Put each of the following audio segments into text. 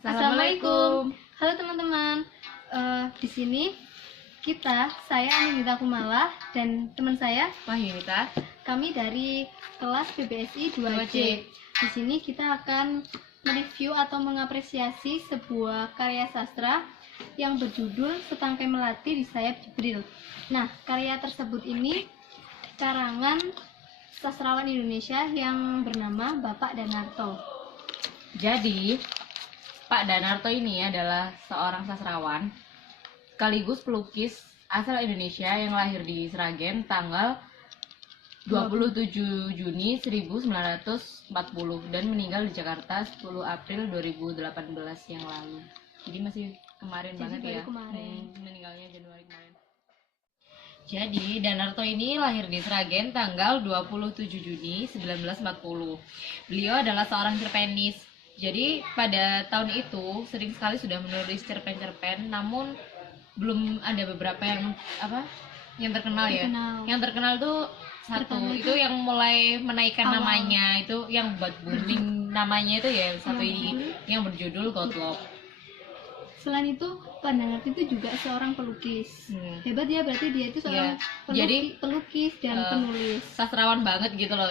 Assalamualaikum. Halo teman-teman. Di sini saya Anindita Kumala dan teman saya Wahyunita. Kami dari kelas PBSI 2C. Di sini kita akan mereview atau mengapresiasi sebuah karya sastra yang berjudul Setangkai Melati di Sayap Jibril. Nah, karya tersebut ini karangan sastrawan Indonesia yang bernama Bapak Danarto. Jadi, Pak Danarto ini adalah seorang sastrawan sekaligus pelukis asal Indonesia yang lahir di Sragen tanggal 27 Juni 1940 dan meninggal di Jakarta 10 April 2018 yang lalu. Jadi masih kemarin banget ya. Meninggalnya Januari kemarin. Jadi Danarto ini lahir di Sragen tanggal 27 Juni 1940. Beliau adalah seorang cerpenis. Jadi pada tahun itu sering sekali sudah menulis cerpen-cerpen, namun belum ada beberapa yang terkenal ya. Yang terkenal tuh satu itu yang mulai menaikkan namanya, itu yang buat booming namanya itu ya satu ini yang berjudul Gottlob. Selain itu, Pak Danarto itu juga seorang pelukis. Hebat ya, berarti dia itu seorang pelukis dan penulis. Sastrawan banget gitu loh.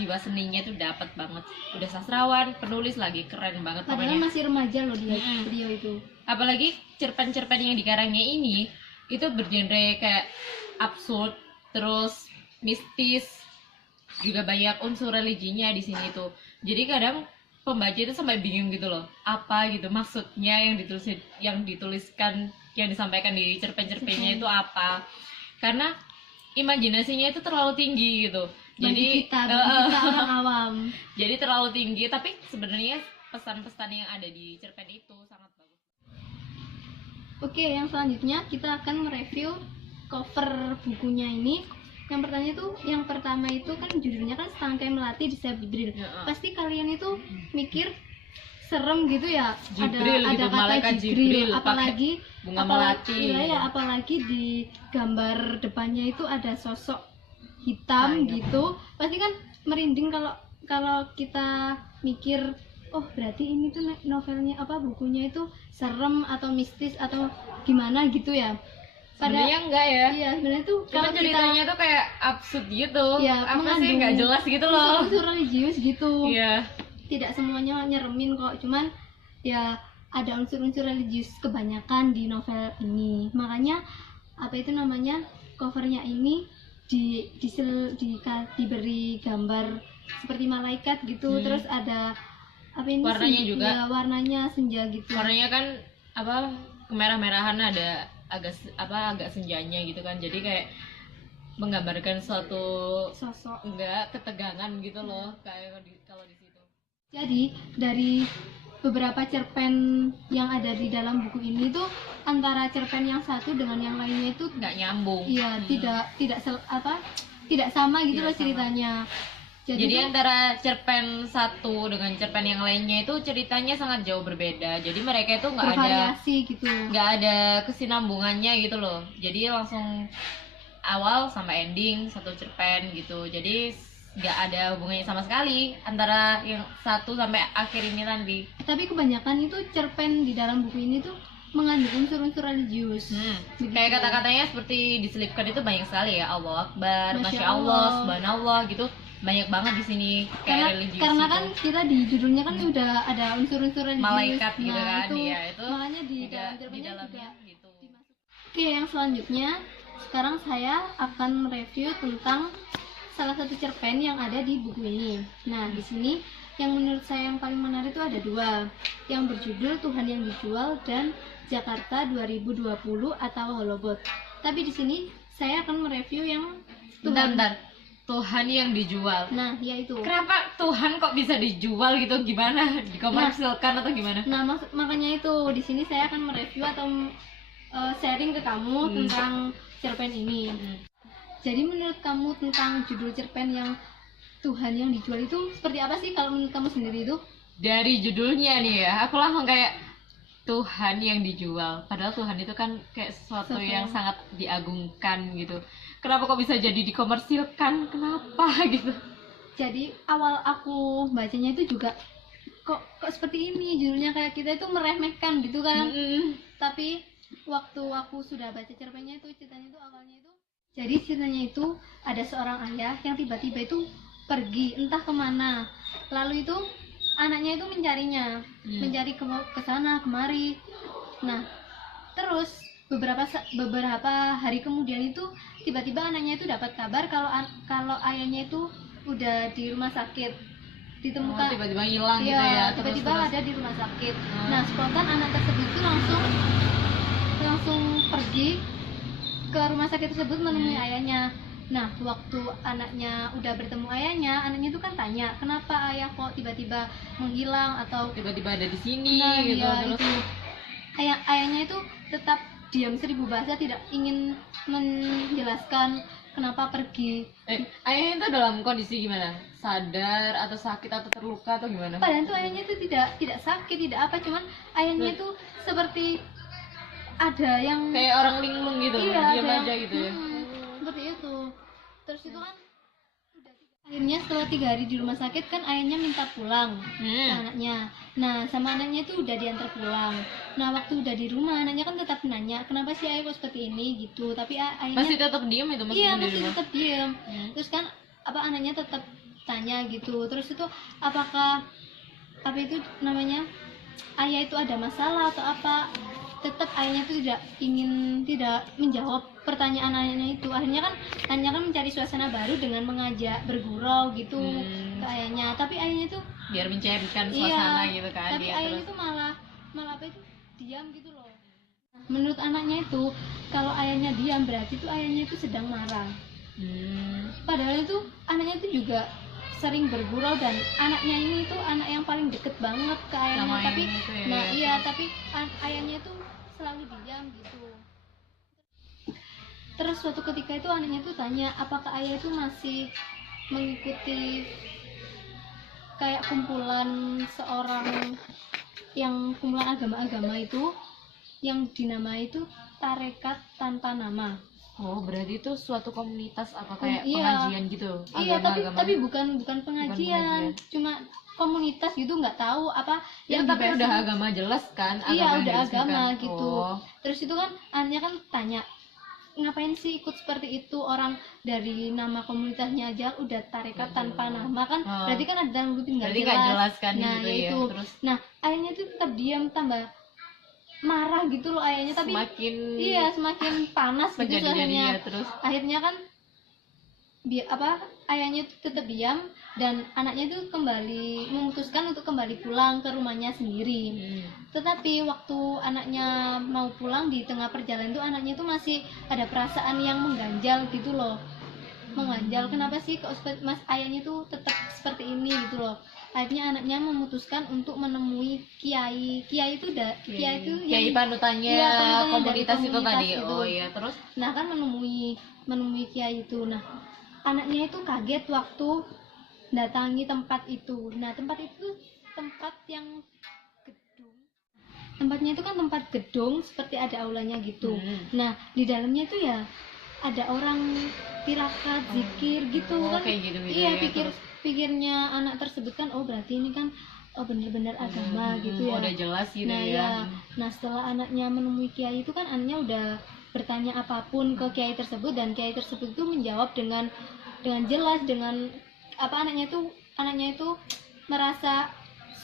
Jiwa seninya itu dapat banget. Udah sastrawan, penulis lagi, keren banget. Padahal masih remaja loh dia itu. Apalagi cerpen-cerpen yang dikarangnya ini itu bergenre kayak absurd, terus mistis, juga banyak unsur religinya di sini tuh. Jadi kadang pembaca itu sampai bingung gitu loh, apa gitu maksudnya yang dituliskan, yang disampaikan di cerpen-cerpennya itu apa, karena imajinasinya itu terlalu tinggi gitu. Jadi kita orang awam. Jadi terlalu tinggi, tapi sebenarnya pesan-pesan yang ada di cerpen itu sangat bagus. Oke, yang selanjutnya kita akan mereview cover bukunya ini. Yang pertama itu kan judulnya kan Setangkai Melati di Sayap Jibril. Pasti kalian itu mikir serem gitu ya. Jibril, ada gitu, kata Jibril, apalagi bunga melati. Apalagi di gambar depannya itu ada sosok hitam gitu. Pasti kan merinding kalau kita mikir, oh berarti ini tuh novelnya bukunya itu serem atau mistis atau gimana gitu ya. Sebenarnya enggak ya. Iya, sebenarnya tuh kalau ceritanya tuh kayak absurd gitu. Ya, apa sih nggak jelas gitu loh. Unsur religius gitu. Iya. Tidak semuanya nyeremin kok, cuman ya ada unsur-unsur religius kebanyakan di novel ini. Makanya covernya ini diberi gambar seperti malaikat gitu. Terus ada warnanya juga. Ya, warnanya senja gitu. Warnanya kan kemerah-merahan, ada agak senjanya gitu kan, jadi kayak menggambarkan suatu sosok ketegangan gitu loh, kayak kalau di situ. Jadi dari beberapa cerpen yang ada di dalam buku ini tuh antara cerpen yang satu dengan yang lainnya itu nggak nyambung. Iya, tidak sama gitu loh ceritanya. Jadi antara cerpen satu dengan cerpen yang lainnya itu ceritanya sangat jauh berbeda. Jadi mereka itu nggak ada kesinambungannya gitu loh. Jadi langsung awal sampai ending satu cerpen gitu. Jadi nggak ada hubungannya sama sekali antara yang satu sampai akhir ini nanti. Tapi kebanyakan itu cerpen di dalam buku ini tuh mengandung unsur-unsur religius. Kayak kata-katanya seperti diselipkan itu banyak sekali ya. Allah Akbar, Masya Allah, Subhanallah gitu. Banyak banget di sini kayak religius. Karena kan kita di judulnya kan udah ada unsur-unsur religius. Malaikat gitu kan. Itu makanya di dalamnya juga gitu. Oke, yang selanjutnya sekarang saya akan mereview tentang salah satu cerpen yang ada di buku ini. Nah, di sini yang menurut saya yang paling menarik itu ada dua, yang berjudul Tuhan yang Dijual dan Jakarta 2020 atau Holobot. Tapi di sini saya akan mereview yang Tuhan yang dijual. Nah, yaitu. Kenapa Tuhan kok bisa dijual gitu? Gimana? Dikomersilkan atau gimana? Nah, makanya itu di sini saya akan mereview atau sharing ke kamu tentang cerpen ini. Jadi menurut kamu tentang judul cerpen yang Tuhan yang dijual itu seperti apa sih kalau menurut kamu sendiri itu? Dari judulnya nih ya, aku langsung kayak Tuhan yang dijual. Padahal Tuhan itu kan kayak sesuatu yang sangat diagungkan gitu. Kenapa kok bisa jadi dikomersilkan? Kenapa gitu? Jadi awal aku bacanya itu juga kok seperti ini, judulnya kayak kita itu meremehkan gitu kan. Tapi waktu aku sudah baca cerpennya itu, ceritanya itu awalnya itu, jadi ceritanya itu ada seorang ayah yang tiba-tiba itu pergi entah kemana, lalu itu anaknya itu mencarinya, mencari ke sana kemari. Nah terus beberapa hari kemudian itu tiba-tiba anaknya itu dapat kabar kalau ayahnya itu udah di rumah sakit, ditemukan tiba-tiba hilang gitu ya, tiba-tiba ada di rumah sakit. Nah spontan anak tersebut itu langsung pergi ke rumah sakit tersebut menemui ayahnya. Nah waktu anaknya udah bertemu ayahnya, anaknya itu kan tanya kenapa ayah kok tiba-tiba menghilang atau tiba-tiba ada di sini gitu. Ya, Terus itu ayahnya itu tetap diam 1000 bahasa, tidak ingin menjelaskan kenapa pergi. Ayahnya itu dalam kondisi gimana? Sadar atau sakit atau terluka atau gimana? Padahal tuh ayahnya itu tidak sakit, tidak apa, cuman ayahnya itu seperti ada yang kayak orang linglung gitu, diam aja gitu ya. Seperti itu. Terus itu kan akhirnya setelah 3 hari di rumah sakit kan ayahnya minta pulang ke anaknya. Nah sama anaknya itu udah diantar pulang. Nah waktu udah di rumah anaknya kan tetap nanya kenapa sih ayah kok seperti ini gitu, tapi ayahnya masih tetap diam itu, masih tetap diam. Terus kan anaknya tetap tanya gitu, terus itu apakah itu namanya ayah itu ada masalah atau apa. Tetap ayahnya itu tidak menjawab pertanyaan ayahnya itu. Akhirnya kan ayahnya mencari suasana baru dengan mengajak bergurau gitu ke ayahnya, tapi ayahnya itu biar mencairkan suasana gitu kan. Tapi ayahnya itu malah apa itu diam gitu loh. Menurut anaknya itu kalau ayahnya diam berarti itu ayahnya itu sedang marah. Padahal itu anaknya itu juga sering bergurau, dan anaknya ini itu anak yang paling deket banget ke ayahnya. Tapi tapi ayahnya itu selalu diam gitu. Terus suatu ketika itu anaknya itu tanya apakah ayah itu masih mengikuti kayak kumpulan kumpulan agama-agama itu yang dinamai itu tarekat tanpa nama. Oh berarti itu suatu komunitas apa kayak pengajian gitu? Tapi bukan pengajian, cuma komunitas gitu, nggak tahu apa ya, tapi udah agama jelas kan? Udah agama gitu. Terus itu kan anaknya kan tanya ngapain sih ikut seperti itu, orang dari nama komunitasnya aja udah tarekat tanpa nama kan. Berarti kan ada dalam nggak jelas kan. Nah gitu itu ya. Terus nah ayahnya tuh tetap diam, tambah marah gitu loh ayahnya, tapi semakin panas gitu suasananya. Terus akhirnya kan ayahnya itu tetap diam, dan anaknya itu memutuskan untuk kembali pulang ke rumahnya sendiri. Tetapi waktu anaknya mau pulang, di tengah perjalanan itu anaknya itu masih ada perasaan yang mengganjal gitu loh. Mengganjal, kenapa sih kok ayahnya itu tetap seperti ini gitu loh. Akhirnya anaknya memutuskan untuk menemui kiai itu kiai panutannya komunitas itu tadi gitu. Terus nah kan menemui kiai itu. Nah anaknya itu kaget waktu datangi tempat itu. Nah tempat itu tempat yang gedung, tempatnya itu kan tempat gedung seperti ada aulanya gitu. Nah di dalamnya itu ya ada orang tirakat, zikir gitu kan. Gitu, pikirnya anak tersebut kan, oh berarti ini kan benar-benar agama gitu ya. Udah jelas gitu ya. Nah setelah anaknya menemui kiai itu kan anaknya udah bertanya apapun ke kiai tersebut, dan kiai tersebut itu menjawab dengan jelas, dengan anaknya itu merasa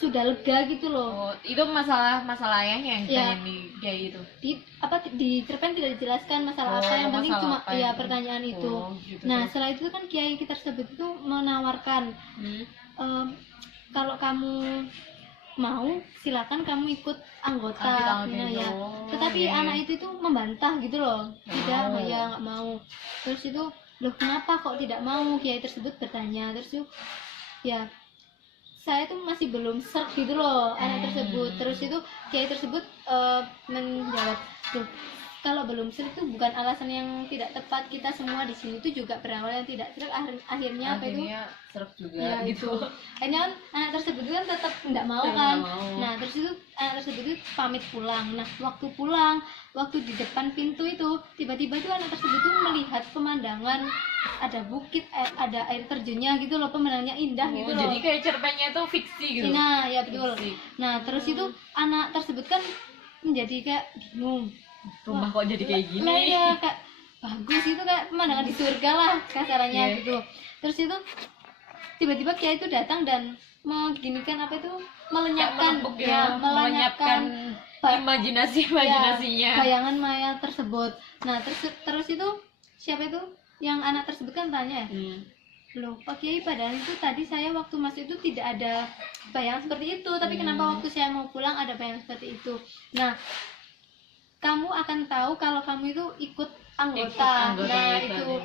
sudah lega gitu loh. Itu masalah ayahnya yang ditanya di kiai itu. Di cerpen tidak dijelaskan masalah apa, yang penting cuma pertanyaan itu. Gitu. Nah setelah itu kan kiai tersebut itu menawarkan kalau kamu mau silakan kamu ikut anggota. Tetapi anak itu membantah gitu loh, tidak, nggak mau. Terus itu loh kenapa kok tidak mau, kiai tersebut bertanya. Terus itu saya tuh masih belum serg gitu loh anak tersebut. Terus itu kiai tersebut menjawab, tuh kalau belum seret itu bukan alasan yang tidak tepat. Kita semua di sini tuh juga berawal yang tidak seret, akhirnya apa itu seret juga ya, gitu. Akhirnya kan anak tersebut kan tetap nggak mau kan. Nah terus itu anak tersebut itu pamit pulang. Nah waktu pulang, waktu di depan pintu itu tiba-tiba tuh anak tersebut tuh melihat pemandangan, ada bukit, ada air terjunnya gitu loh, pemandangannya indah gitu loh. Jadi kayak cerpennya tuh fiksi gitu. Nah ya betul. Fiksi. Nah terus itu anak tersebut kan menjadi kayak bingung, rumah kok jadi kayak gini. Nah ya kayak bagus itu, kayak pemandangan di surga lah kasarannya gitu. Terus itu tiba-tiba Kiai itu datang dan mengginikan apa itu, melenyapkan melenyapkan imajinasinya, bayangan maya tersebut. Nah terus itu siapa itu yang anak tersebut kan tanya, loh Pak Kiai, padahal itu tadi saya waktu masuk itu tidak ada bayangan seperti itu, tapi kenapa waktu saya mau pulang ada bayangan seperti itu. Nah kamu akan tahu kalau kamu itu ikut anggota. Nah itu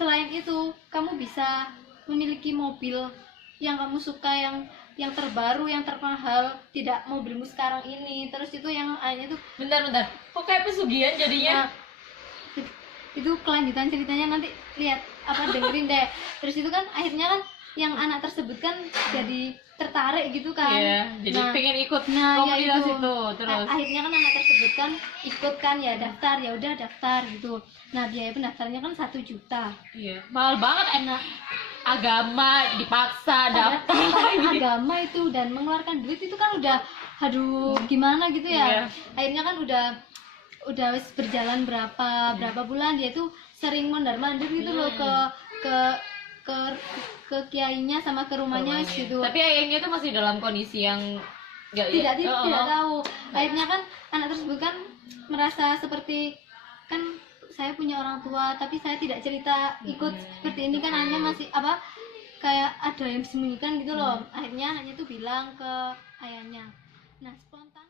selain itu kamu bisa memiliki mobil yang kamu suka, yang terbaru, yang termahal, tidak mobilmu sekarang ini. Terus itu yang akhirnya tuh bentar kok kayak pesugihan jadinya. Nah, itu kelanjutan ceritanya nanti lihat apa, dengerin deh. Terus itu kan akhirnya kan yang anak tersebut kan jadi tertarik gitu kan. Jadi pengen ikut komunitas ya itu. Terus akhirnya kan anak tersebut kan ikut kan, ya daftar, ya udah daftar gitu. Nah biaya pendaftarnya kan 1 juta. Mahal banget. Enak agama dipaksa daftar agama itu dan mengeluarkan duit itu kan udah aduh gimana gitu ya. Akhirnya kan udah berjalan berapa bulan, dia tuh sering mondar-mandir gitu loh ke kiainya sama ke rumahnya gitu. Tapi ayahnya tuh masih dalam kondisi yang tidak tahu. Akhirnya kan anak tersebut kan merasa seperti, kan saya punya orang tua tapi saya tidak cerita ikut seperti ini kan, hanya masih apa, kayak ada yang disembunyikan gitu loh. Akhirnya anaknya tuh bilang ke ayahnya. Nah spontan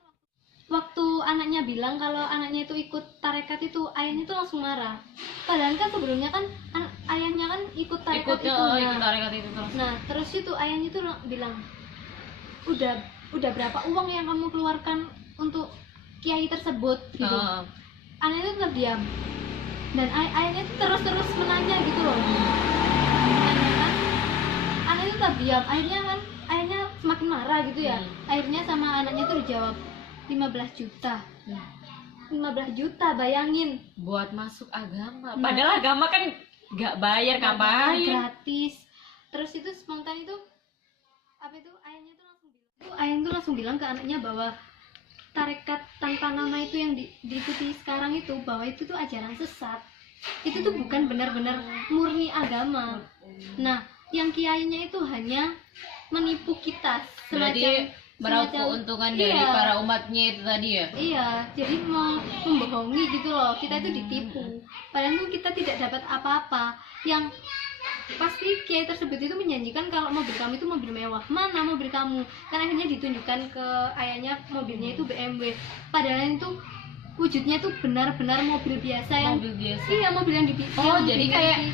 waktu anaknya bilang kalau anaknya itu ikut tarekat itu, ayahnya tuh langsung marah. Padahal kan sebelumnya kan ayahnya kan ikut tarekat itu. Nah terus itu ayahnya tuh bilang, udah berapa uang yang kamu keluarkan untuk kiai tersebut gitu. Anaknya tuh tetap diam dan ayahnya tuh terus menanya gitu loh. Anaknya tuh tetap diam. Ayahnya semakin marah gitu ya. Akhirnya sama anaknya tuh dijawab 15 juta. 15 juta, bayangin, buat masuk agama. Padahal agama kan nggak bayar, ngapain? Gratis. Terus itu spontan itu apa itu, ayahnya tuh langsung bilang ke anaknya bahwa tarekat tanpa nama itu yang diikuti sekarang itu, bahwa itu tuh ajaran sesat. Itu tuh bukan benar-benar murni agama. Nah yang kiainya itu hanya menipu kita, berarti meraup keuntungan dari para umatnya itu tadi ya. Iya, jadi membohongi gitu loh, kita itu ditipu. Padahal tuh kita tidak dapat apa-apa. Yang pasti kiai tersebut itu menjanjikan kalau mobil kamu itu mobil mewah. Mana mobil kamu? Kan akhirnya ditunjukkan ke ayahnya mobilnya itu BMW. Padahal itu wujudnya itu benar-benar mobil biasa mobil biasa. Iya, mobil yang jadi kayak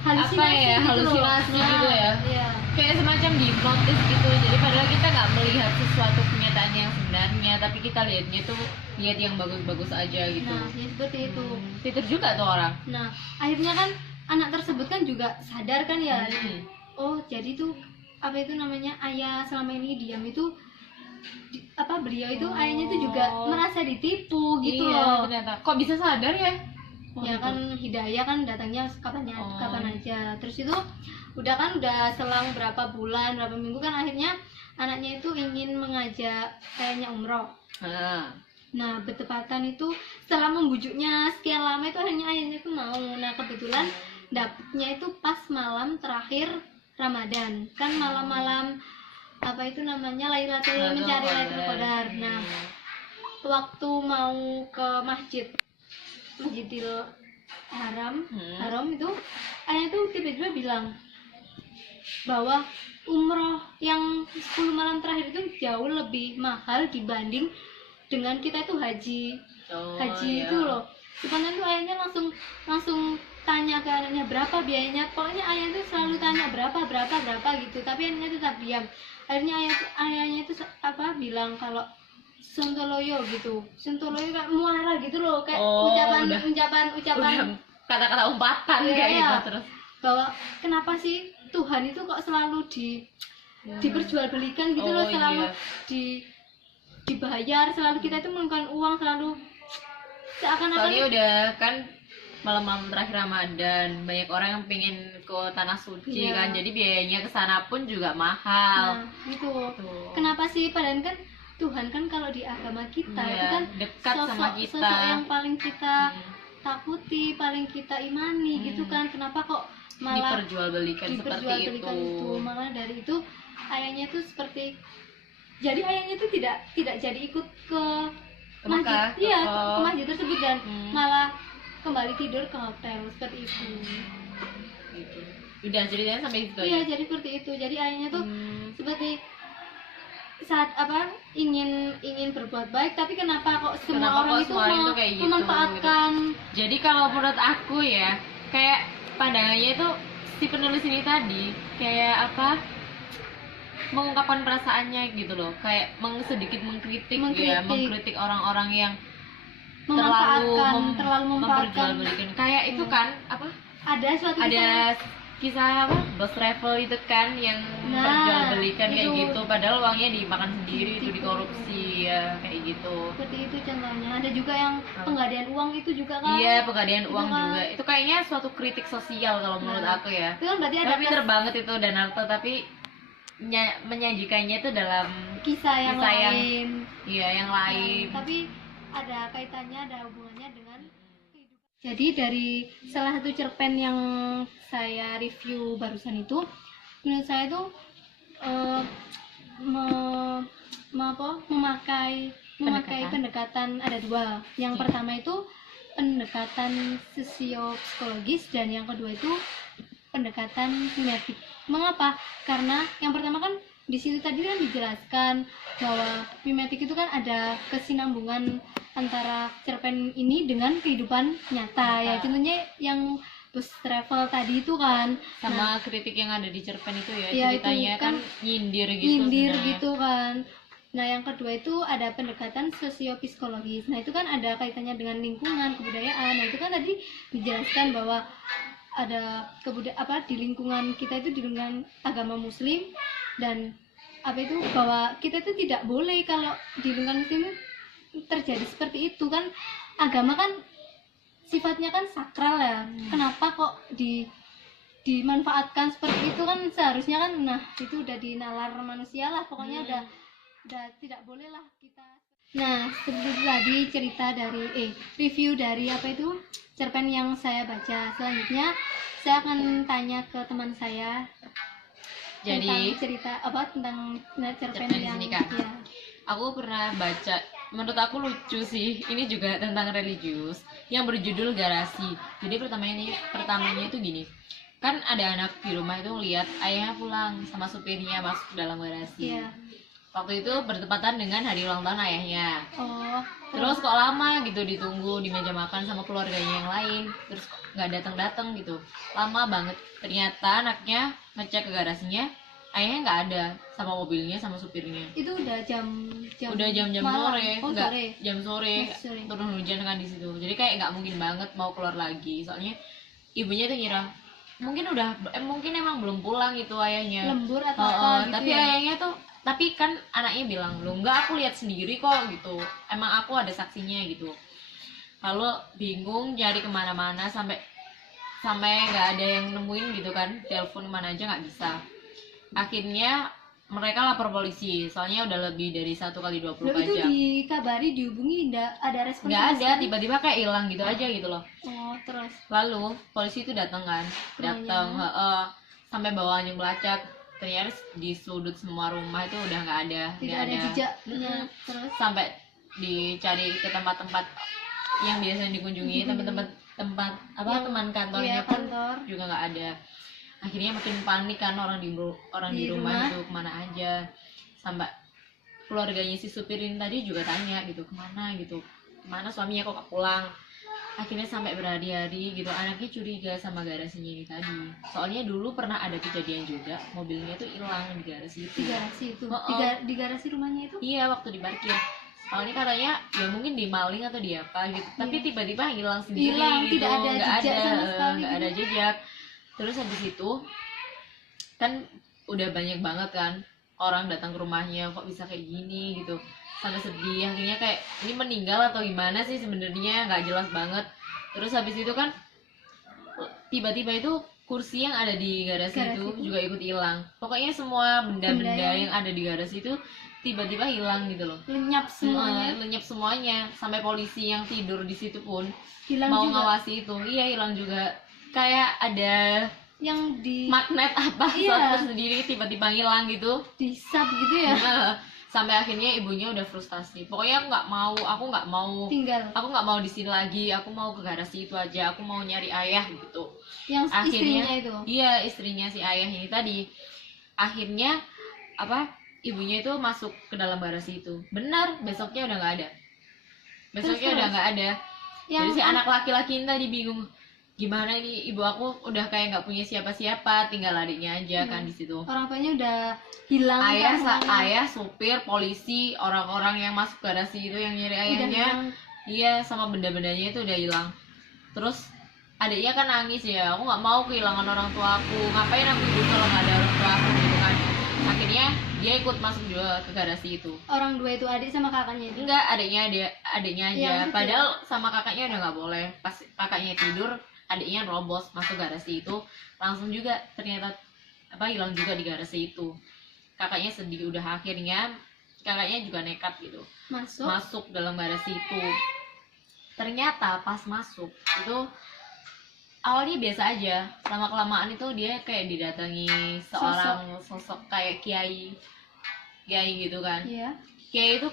halusinasi gitu ya. Iya. Kayak semacam dihipnotis gitu. Jadi padahal kita nggak melihat sesuatu kenyataan yang sebenarnya, tapi kita lihatnya tuh lihat yang bagus-bagus aja gitu. Nah, ya seperti itu. Pinter juga tuh orang. Nah, akhirnya kan anak tersebut kan juga sadar kan ya. Oh, jadi tuh apa itu namanya, ayah selama ini diam itu beliau itu ayahnya itu juga merasa ditipu gitu loh. Ternyata. Kok bisa sadar ya? Ya kan hidayah kan datangnya kapan aja. Terus itu udah selang berapa bulan, berapa minggu kan akhirnya anaknya itu ingin mengajak kayaknya umroh. Nah bertepatan itu setelah membujuknya sekian lama itu akhirnya ayahnya itu mau. Nah kebetulan dapetnya itu pas malam terakhir Ramadan, kan malam-malam apa itu namanya Lailatul mencari Lailatul Qadar. Nah waktu mau ke Masjidil Haram itu ayahnya tuh tiba-tiba bilang bahwa umroh yang 10 malam terakhir itu jauh lebih mahal dibanding dengan kita itu haji. Itu loh. Sebenarnya tuh ayahnya langsung tanya ke anaknya berapa biayanya. Pokoknya ayahnya tuh selalu tanya berapa gitu, tapi anaknya tetap diam. Akhirnya ayahnya itu bilang kalau sontoloyo gitu. Sontoloyo kayak muara gitu loh, kayak udah ucapan kata-kata umpatan kayak gitu. Terus bahwa kenapa sih Tuhan itu kok selalu diperjualbelikan gitu loh, selalu dibayar, selalu kita itu mengeluarkan uang, selalu seakan-akan. Soalnya udah kan malam-malam terakhir Ramadan, banyak orang yang pengen ke tanah suci kan, jadi biayanya ke sana pun juga mahal. Nah, gitu. Kenapa sih? Padahal kan Tuhan kan kalau di agama kita itu kan dekat sama kita, sosok yang paling kita takuti, paling kita imani gitu kan. Kenapa kok malah diperjualbelikan seperti itu? Makanya dari itu ayahnya tuh seperti, jadi ayahnya tuh tidak jadi ikut ke masjid, ke masjid tersebut, dan malah kembali tidur ke hotel seperti itu. Gitu. Udah ceritanya sampai itu. Iya, jadi seperti itu. Jadi ayahnya tuh seperti saat ingin berbuat baik, tapi kenapa kok semua orang itu memanfaatkan gitu. Jadi kalau menurut aku ya, kayak pandangannya itu si penulis ini tadi kayak mengungkapkan perasaannya gitu loh, kayak sedikit mengkritik orang-orang yang terlalu memperjualbelikan. Kayak itu kan ada kisah bos travel itu kan yang memperjualbelikan kayak gitu, padahal uangnya dimakan sendiri, itu dikorupsi ya, kayak gitu. Seperti itu contohnya. Ada juga yang penggandaan uang itu juga kan. Iya, penggandaan uang juga. Itu kayaknya suatu kritik sosial kalau menurut aku ya. Itu kan berarti ada pinter banget itu Danarto, tapi menyajikannya itu dalam kisah yang lain. Iya, yang lain. Tapi ada kaitannya, ada hubungannya dengan kehidupan. Jadi dari salah satu cerpen yang saya review barusan itu, menurut saya itu memakai pendekatan ada dua. Yang pertama itu pendekatan sosiopsikologis, dan yang kedua itu pendekatan mimetik. Mengapa? Karena yang pertama kan di situ tadi kan dijelaskan bahwa mimetik itu kan ada kesinambungan antara cerpen ini dengan kehidupan nyata. Ya contohnya yang bus travel tadi itu kan, sama kritik yang ada di cerpen itu ya, ceritanya kan nyindir gitu kan. Nah yang kedua itu ada pendekatan sosiopsikologis. Nah itu kan ada kaitannya dengan lingkungan, kebudayaan. Nah itu kan tadi dijelaskan bahwa ada di lingkungan kita itu, di lingkungan agama Muslim, dan bahwa kita itu tidak boleh kalau di lingkungan Muslim terjadi seperti itu kan. Agama kan sifatnya kan sakral ya. Kenapa kok dimanfaatkan seperti itu kan? Seharusnya kan itu udah dinalar manusia lah, pokoknya udah tidak boleh lah kita. Nah seperti tadi cerita dari review dari cerpen yang saya baca. Selanjutnya saya akan tanya ke teman saya tentang cerita tentang cerpen yang ini, Kak. Ya. Aku pernah baca, menurut aku lucu sih. Ini juga tentang religius yang berjudul Garasi. Jadi pertamanya itu gini. Kan ada anak di rumah itu lihat ayahnya pulang sama supirnya masuk dalam garasi. Yeah. Waktu itu bertepatan dengan hari ulang tahun ayahnya. Terus kok lama gitu ditunggu di meja makan sama keluarganya yang lain, terus nggak datang gitu, lama banget. Ternyata anaknya ngecek ke garasinya, ayahnya nggak ada sama mobilnya sama supirnya. Itu udah jam sore, jam sore, turun hujan kan di situ. Jadi kayak nggak mungkin banget mau keluar lagi, soalnya ibunya tuh ngira mungkin emang belum pulang itu ayahnya, lembur atau apa gitu. Tapi ya? Ayahnya tuh, tapi kan anaknya bilang, loh enggak, aku lihat sendiri kok gitu, emang aku ada saksinya gitu. Lalu bingung nyari kemana-mana sampai nggak ada yang nemuin gitu kan, telepon mana aja nggak bisa. Akhirnya mereka lapor polisi, soalnya udah lebih dari 1x24 jam. Itu dikabari, dihubungi, ada respon? Nggak ada, tiba-tiba kayak hilang gitu aja gitu loh. Terus lalu polisi itu datang sampai bawa anjing pelacak. Ternyata di sudut semua rumah itu udah nggak ada, tidak ada jejaknya. Terus sampai dicari ke tempat-tempat yang biasanya dikunjungi, tempat teman kantornya pun juga nggak ada. Akhirnya makin panik kan orang di rumah itu kemana aja. Sampai keluarganya si supirin tadi juga tanya gitu, kemana suaminya kok gak pulang. Akhirnya sampai berhari-hari gitu anaknya curiga sama garasinya ini tadi. Soalnya dulu pernah ada kejadian juga, mobilnya tuh hilang di garasi itu. Di garasi rumahnya itu? Iya, waktu diparkir Awalnya katanya ya mungkin dimaling atau di apa gitu, tapi tiba-tiba hilang sendiri gitu, tidak ada jejak sama sekali nggak ada jejak. Terus habis itu kan udah banyak banget kan orang datang ke rumahnya, kok bisa kayak gini gitu, sampai sedih. Akhirnya kayak ini meninggal atau gimana sih sebenarnya, nggak jelas banget. Terus habis itu kan tiba-tiba itu kursi yang ada di garasi itu juga ikut hilang. Pokoknya semua benda-benda yang ada di garasi itu tiba-tiba hilang gitu loh, lenyap semuanya, sampai polisi yang tidur di situ pun hilang mau juga. ngawasi itu, iya hilang juga. Kayak ada yang di magnet apa satu sendiri tiba-tiba hilang gitu, disap gitu ya. Sampai akhirnya ibunya udah frustasi, pokoknya aku nggak mau di sini lagi, aku mau ke garasi itu aja, aku mau nyari ayah gitu. Yang akhirnya istrinya itu, iya istrinya si ayah ini tadi. Akhirnya apa, ibunya itu masuk ke dalam garasi itu, benar besoknya udah nggak ada. Jadi si anak laki-laki ini tadi bingung, gimana ini, ibu aku udah kayak nggak punya siapa-siapa, tinggal adiknya aja kan di situ. Orang tuanya udah hilang. Ayah, supir, polisi, orang-orang yang masuk garasi itu yang nyari ayahnya, iya, sama benda-bendanya itu udah hilang. Terus adiknya kan nangis ya, aku nggak mau kehilangan orang tua aku, ngapain aku hidup kalau nggak ada orang tua aku gitu kan. Akhirnya dia ikut masuk juga ke garasi itu. Orang dua itu, adik sama kakaknya itu? Enggak, adiknya aja. Padahal sama kakaknya udah nggak boleh. Pas kakaknya tidur, adiknya robos masuk garasi itu, langsung juga ternyata hilang juga di garasi itu. Kakaknya sedih, udah akhirnya kakaknya juga nekat gitu masuk dalam garasi itu. Ternyata pas masuk itu awalnya biasa aja, lama kelamaan itu dia kayak didatangi seorang sosok kayak kiai gitu kan. Kiai itu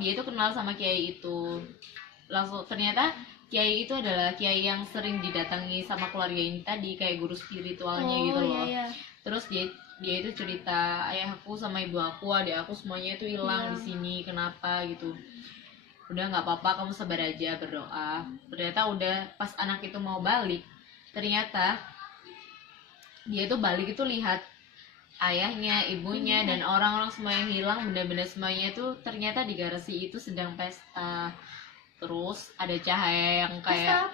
dia itu kenal sama kiai itu. Langsung ternyata kiai itu adalah kiai yang sering didatangi sama keluarga ini tadi, kayak guru spiritualnya gitu loh. Terus dia itu cerita, ayahku sama ibu aku, adik aku semuanya itu hilang di sini, kenapa gitu. Udah nggak apa-apa, kamu sabar aja, berdoa. Ternyata udah pas anak itu mau balik, ternyata dia itu balik itu lihat ayahnya, ibunya, dan orang-orang semua yang hilang, benda-benda semuanya itu ternyata di garasi itu sedang pesta. Terus ada cahaya yang kayak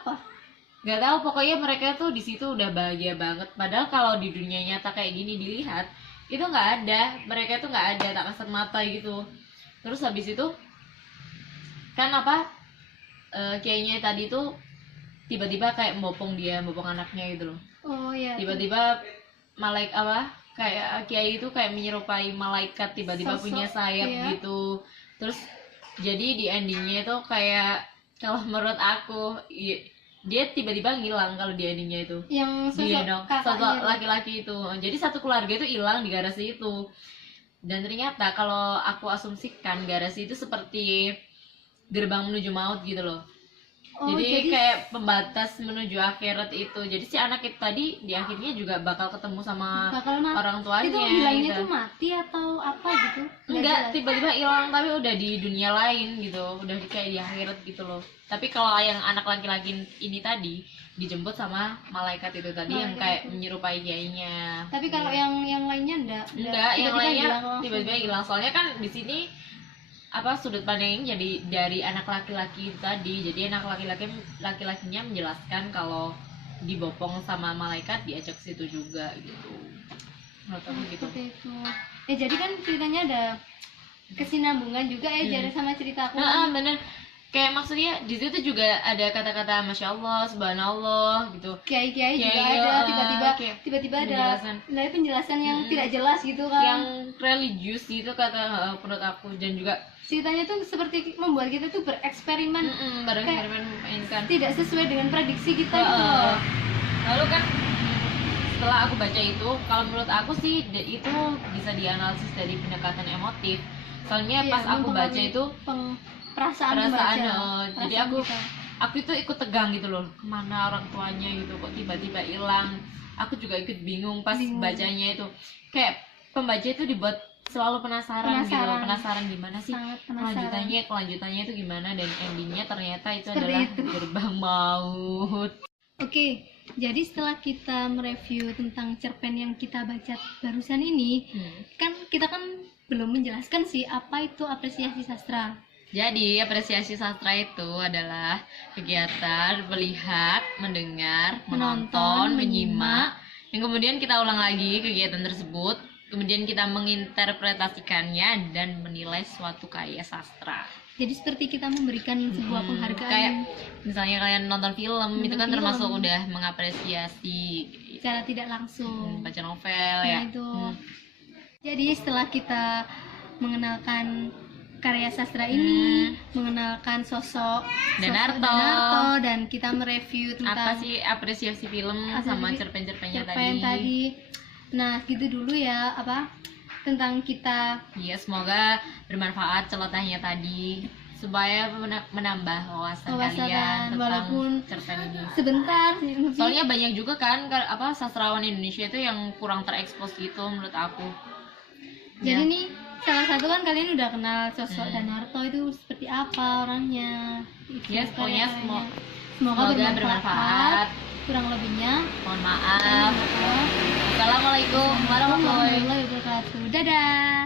nggak tahu, pokoknya mereka tuh di situ udah bahagia banget. Padahal kalau di dunia nyata kayak gini dilihat itu nggak ada, mereka tuh nggak ada, tak kasat mata gitu. Terus habis itu kan kayaknya tadi tuh tiba-tiba kayak membopong anaknya gitu loh. Tiba-tiba kayak kiai itu kayak menyerupai malaikat, tiba-tiba punya sayap gitu. Terus jadi di endingnya itu kayak, kalau menurut aku dia tiba-tiba ngilang kalau di endingnya itu. Yang sosok laki-laki itu. Jadi satu keluarga itu hilang di garasi itu. Dan ternyata kalau aku asumsikan, garasi itu seperti gerbang menuju maut gitu loh. Jadi kayak pembatas menuju akhirat itu. Jadi si anak itu tadi di akhirnya juga bakal ketemu sama orang tuanya. Itu hilangnya tuh mati atau apa gitu? Enggak, tiba-tiba hilang tapi udah di dunia lain gitu, udah kayak di akhirat gitu loh. Tapi kalau yang anak laki-laki ini tadi dijemput sama malaikat itu tadi, yang kayak menyerupai kiainya. Tapi kalau yang lainnya enggak, yang lainnya tiba-tiba hilang. Soalnya kan di sini sudut pandangnya jadi dari anak laki-laki tadi. Jadi anak laki-lakinya menjelaskan kalau dibopong sama malaikat diajak ke situ juga gitu. Menurut aku gitu. Itu. Jadi kan ceritanya ada kesinambungan juga jadi sama cerita aku. Bener. Kayak maksudnya di situ juga ada kata-kata masya Allah, subhanallah gitu. Kiai juga ada, tiba-tiba ada penjelasan yang tidak jelas gitu kan. Yang religius gitu kata menurut aku. Dan juga ceritanya tuh seperti membuat kita tuh bereksperimen. Kan tidak sesuai dengan prediksi kita gitu. Lalu kan setelah aku baca itu, kalau menurut aku sih itu bisa dianalisis dari pendekatan emotif. Soalnya pas aku baca itu perasaan jadi aku itu ikut tegang gitu loh, kemana orang tuanya gitu, kok tiba-tiba hilang. Aku juga ikut bingung pas bacanya itu. Kayak pembaca itu dibuat selalu penasaran gitu, penasaran gimana sih kelanjutannya itu gimana, dan endingnya ternyata itu adalah gerbang maut. Oke, jadi setelah kita mereview tentang cerpen yang kita baca barusan ini, kan kita belum menjelaskan sih apa itu apresiasi sastra. Jadi, apresiasi sastra itu adalah kegiatan melihat, mendengar, menonton, menyimak, yang kemudian kita ulang lagi kegiatan tersebut, kemudian kita menginterpretasikannya dan menilai suatu karya sastra. Jadi seperti kita memberikan sebuah penghargaan. Kayak misalnya kalian nonton film, itu kan termasuk udah mengapresiasi secara tidak langsung. Baca novel ya. Itu. Jadi setelah kita mengenalkan karya sastra ini, mengenalkan sosok Danarto, dan kita mereview tentang apa sih apresiasi film sama cerpen-cerpennya tadi. Nah, gitu dulu ya tentang kita. Iya, semoga bermanfaat celotehnya tadi supaya menambah wawasan kalian tentang walaupun cerpen ini. Sebentar. Soalnya banyak juga kan sastrawan Indonesia itu yang kurang terekspos gitu menurut aku. Jadi nih salah satu kan kalian udah kenal sosok Danarto itu seperti apa orangnya. Ya, pokoknya semoga bermanfaat. Kurang lebihnya mohon maaf. Assalamualaikum warahmatullahi wabarakatuh. Dadah.